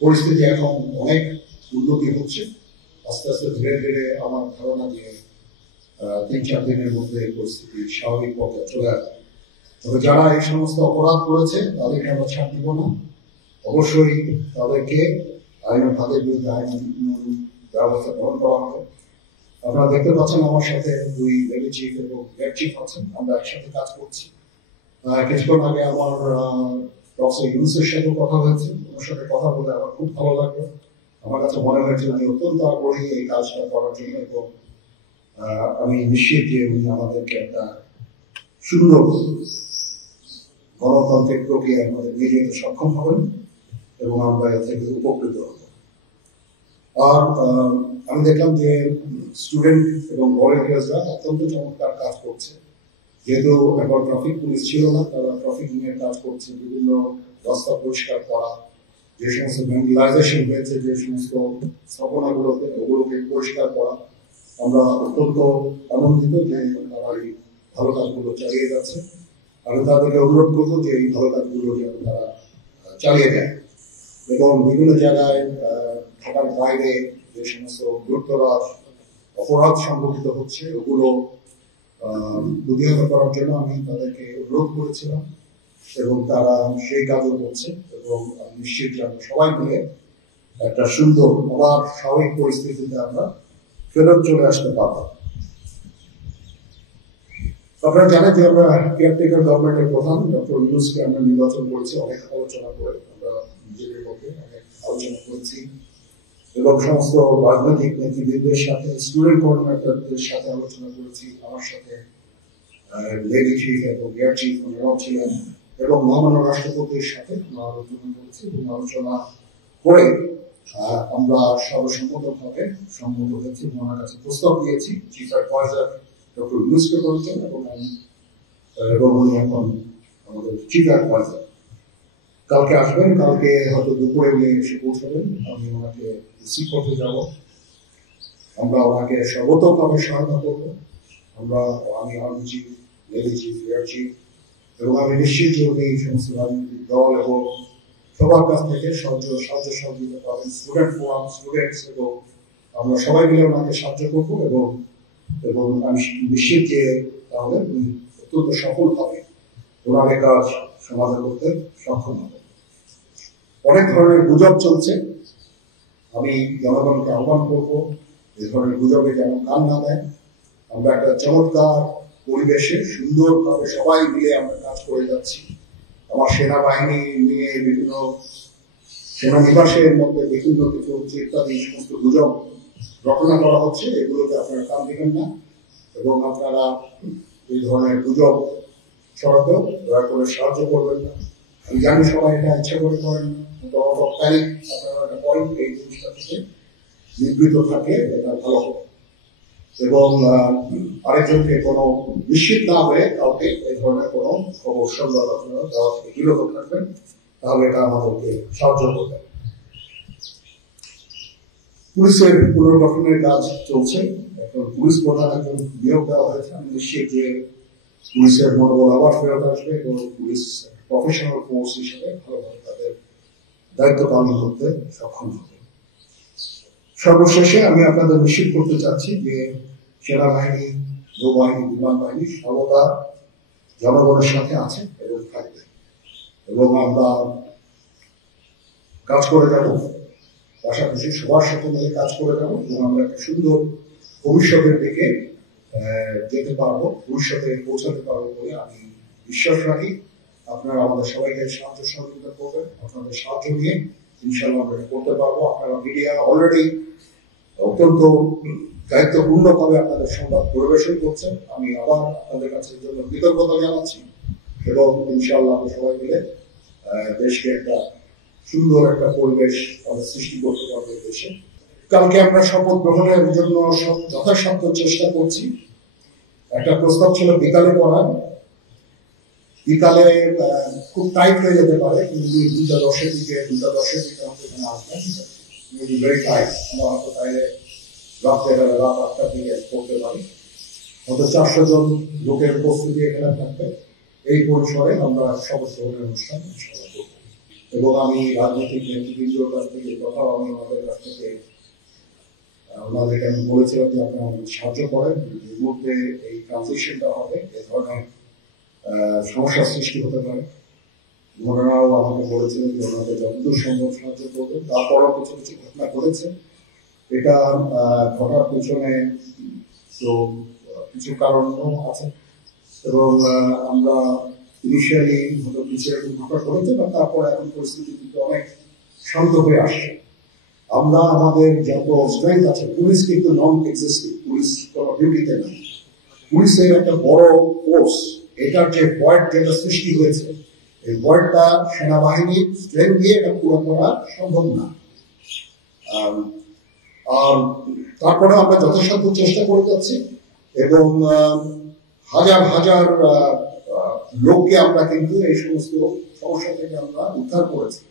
পরিস্থিতি এখন অনেক উন্নতি হচ্ছে। আস্তে আস্তে ধীরে ধীরে আমার ধারণা যে ৩-৪ দিনের মধ্যে পরিস্থিতি স্বাভাবিক পর্যায়ে চলে আসবে। তবে যারা এই সমস্ত অপরাধ করেছে তাদেরকে আমরা ছাড় দিব না। অবশ্যই তাদেরকে তাদের বিরুদ্ধে আইন ব্যবস্থা গ্রহণ করা হবে। আপনারা দেখতে পাচ্ছেন আমার সাথে 2 লেভেল চিফ এবং হেড চিফ আছেন, আমরা একসাথে কাজ করছি। কিছুক্ষণ আগে আমার প্রফেসর ইউনুসের সাথে কথা হয়েছে, ওনার সাথে কথা বলে আমার খুব ভালো লাগলো। আমার কাছে মনে হয়েছে উনি অত্যন্ত আগ্রহী এই কাজটা করার জন্য, এবং আমি নিশ্চিত যে উনি আমাদেরকে একটা সুন্দর গণতান্ত্রিক প্রক্রিয়া আমাদের নিয়ে যেতে সক্ষম হবেন এবং আমরা এর থেকে উপকৃত হব। আর আমি দেখলাম যে স্টুডেন্ট এবং ভলেন্টিয়ার্সরা অত্যন্ত চমৎকার কাজ করছে। যেহেতু এখন ট্রাফিক পুলিশ ছিল না, তারা ট্রাফিক নিয়ে কাজ করছে, বিভিন্ন রাস্তা পরিষ্কার করা, যে সমস্ত ভ্যান্ডালাইজেশন হয়েছে যে সমস্ত স্থাপনাগুলোতে, ওগুলোকে পরিষ্কার করা। আমরা অত্যন্ত আনন্দিত যে তারা এই ভালো কাজগুলো চালিয়ে যাচ্ছে। আমি তাদেরকে অনুরোধ করবো যে এই ভালো কাজগুলো যেন তারা চালিয়ে দেয় এবং বিভিন্ন জায়গায় ঢাকার বাইরে যে সমস্ত গুরুতর অপরাধ সংঘটিত হচ্ছে ওগুলো প্রতিহত করার জন্য আমি তাদেরকে অনুরোধ করেছিলাম এবং তারা সেই কাজও করছে। এবং আমি নিশ্চিত যে আমরা সবাই মিলে একটা সুন্দর আবার স্বাভাবিক পরিস্থিতিতে আমরা ফেরত চলে আসতে পারবো। আপনারা জানেন যে আমরা কেয়ারটেকার গভর্নমেন্টের প্রধান ডক্টর ইউনূসকে আমরা নির্বাচন করেছি অনেক আলোচনা করে, আমরা নিজেদের মধ্যে অনেক আলোচনা করেছি এবং সমস্ত রাজনৈতিক নেতৃবৃন্দের সাথে, স্টুডেন্ট কোঅর্ডিনেটরদের সাথে আলোচনা করেছি। আমার সাথে লেডি চিফ এবং এয়ার চিফ ওনারাও ছিলেন এবং মহামান্য রাষ্ট্রপতির সাথে আমরা আলোচনা করেছি এবং আলোচনা করে আমরা সর্বসম্মতভাবে সম্মত হয়েছি এবং ওনার কাছে প্রস্তাব দিয়েছি। চিফ অ্যাডভাইজার ডক্টর ইউনূসকে করেছেন এবং উনি এখন আমাদের চিফ অ্যাডভাইজার। কালকে আসবেন, কালকে হয়তো দুপুরে উনি এসে পৌঁছাবেন, আমি ওনাকে রিসিভ করতে যাব। আমরা ওনাকে সর্বতভাবে সহায়তা করব। আমি army chief, navy chief, air chief এবং আমি নিশ্চিত যে উনি সমস্ত রাজনৈতিক দল এবং সবার কাছ থেকে সাহায্য সহযোগিতা পাবেন, স্টুডেন্ট ফোরাম, স্টুডেন্টস, এবং আমরা সবাই মিলে ওনাকে সাহায্য করবো এবং আমি নিশ্চিত যে তাহলে উনি অত্যন্ত সফলভাবে ওনার কাজ সমাধান করতে সক্ষম হবে। অনেক ধরনের গুজব চলছে, আমি জনগণকে আহ্বান করবো এ ধরনের গুজবে যেন কান না দেয়। আমরা একটা চমৎকার পরিবেশে সুন্দরভাবে সবাই মিলে আমরা কাজ করে যাচ্ছি। আমার সেনাবাহিনী নিয়ে বিভিন্ন সেনানিবাসের মধ্যে বিভিন্ন কিছু হচ্ছে ইত্যাদি সমস্ত গুজব রচনা করা হচ্ছে, এগুলোতে আপনারা কান দিবেন না এবং আপনারা এই ধরনের গুজব ছড়াতেও দয়া করে সাহায্য করবেন না। আমি জানি সবাই এটা ইচ্ছা করে করেন না, আপনারা এটা করেন, এই জিনিসটা থেকে নিবৃত থাকলে এটা ভালো হবে এবং আরেকজনকে কোনো নিশ্চিত না হয়ে কাউকে এই ধরনের কোনো খবর সংবাদ আপনারা দেওয়া থেকে বিরত থাকবেন, তাহলে এটা আমাদেরকে সাহায্য করবে। পুলিশের পুনর্গঠনের কাজ চলছে, এখন পুলিশ প্রধান একজন নিয়োগ দেওয়া হয়েছে। আমি নিশ্চিত যে পুলিশের মনোবল আবার ফেরত আসবে এবং পুলিশ প্রফেশনাল ফোর্স হিসেবে ভালোভাবে তাদের দায়িত্ব পালন করতে সক্ষম হবে। সর্বশেষে আমি আপনাদের নিশ্চিত করতে চাচ্ছি যে সেনাবাহিনী, নৌবাহিনী, বিমান বাহিনী সর্বদা জনগণের সাথে আছে এবং থাকবে এবং আমরা কাজ করে যাব, পাশাপাশি সবার সাথে মিলে কাজ করে যাব এবং আমরা একটা সুন্দর ভবিষ্যতের দিকে যেতে পারবো, ভবিষ্যতে পৌঁছাতে পারবো বলে আমি বিশ্বাস রাখি। আপনারা আমাদের সবাইকে সাহায্য সহযোগিতা করবেন, আপনাদের সাহায্য নিয়ে ইনশাআল্লাহ আমরা করতে পারবো। আপনারা মিডিয়া অলরেডি অত্যন্ত দায়িত্বপূর্ণভাবে আপনাদের সংবাদ পরিবেশন করছেন, আমি আবার আপনাদের কাছে এর জন্য কৃতজ্ঞতা জানাচ্ছি এবং ইনশাআল্লাহ আমরা সবাই মিলে দেশকে একটা সুন্দর একটা পরিবেশ আমরা সৃষ্টি করতে পারবো দেশে। কালকে আমরা শপথ গ্রহণের জন্য যথাসাধ্য চেষ্টা করছি। একটা প্রস্তাব ছিল বিকালে করার, বিকালে খুব টাইট হয়ে যেতে পারে, কিন্তু 2:10 দিকে আমাদের এখানে আসবেন, ভেরি টাইট। আমরা হয়তো তাইলে রাত 8টার দিকে করতে পারি, হয়তো 400 জন লোকের উপস্থিতি এখানে থাকবে। এই পরিসরে আমরা শপথ গ্রহণের অনুষ্ঠান ইনশাআল্লাহ করব। এবং আমি রাজনৈতিক নেতৃবৃন্দর কাছ থেকে কথাও আমি আমাদের কাছ থেকে ওনাদেরকে আমি বলেছিলাম যে আপনারা আমাদের সাহায্য করেন, এই মুহূর্তে এই ট্রানজিশনটা হবে, এ ধরনের সমস্যার সৃষ্টি হতে পারে। ওনারাও আমাকে বলেছিলেন যে ওনাদের যতদূর সম্ভব সাহায্য করবেন। তারপরও কিছু কিছু ঘটনা ঘটেছে। এটা ঘটার পেছনে তো কিছু কারণও আছে এবং আমরা ইনিশিয়ালি হয়তো কিছু এরকম ঘটনা ঘটেছে, বা তারপর এখন পরিস্থিতি কিন্তু অনেক শান্ত হয়ে আসছে। আমরা আমাদের যত স্ট্রেংথ আছে, পুলিশ কিন্তু নন এক্সিস্টিং, পুলিশ কোনো ডিউটিতে নেই। পুলিশের একটা বড় ফোর্স, এটার যে ভয়েড যেটা সৃষ্টি হয়েছে, এই ভয়েডটা সেনাবাহিনীর স্ট্রেংথ দিয়ে এটা পুরো করা সম্ভব না। আর তারপরে আমরা যথাসাধ্য চেষ্টা করে যাচ্ছি এবং হাজার হাজার লোককে আমরা কিন্তু এই সমস্ত সমস্যা থেকে আমরা উদ্ধার করেছি।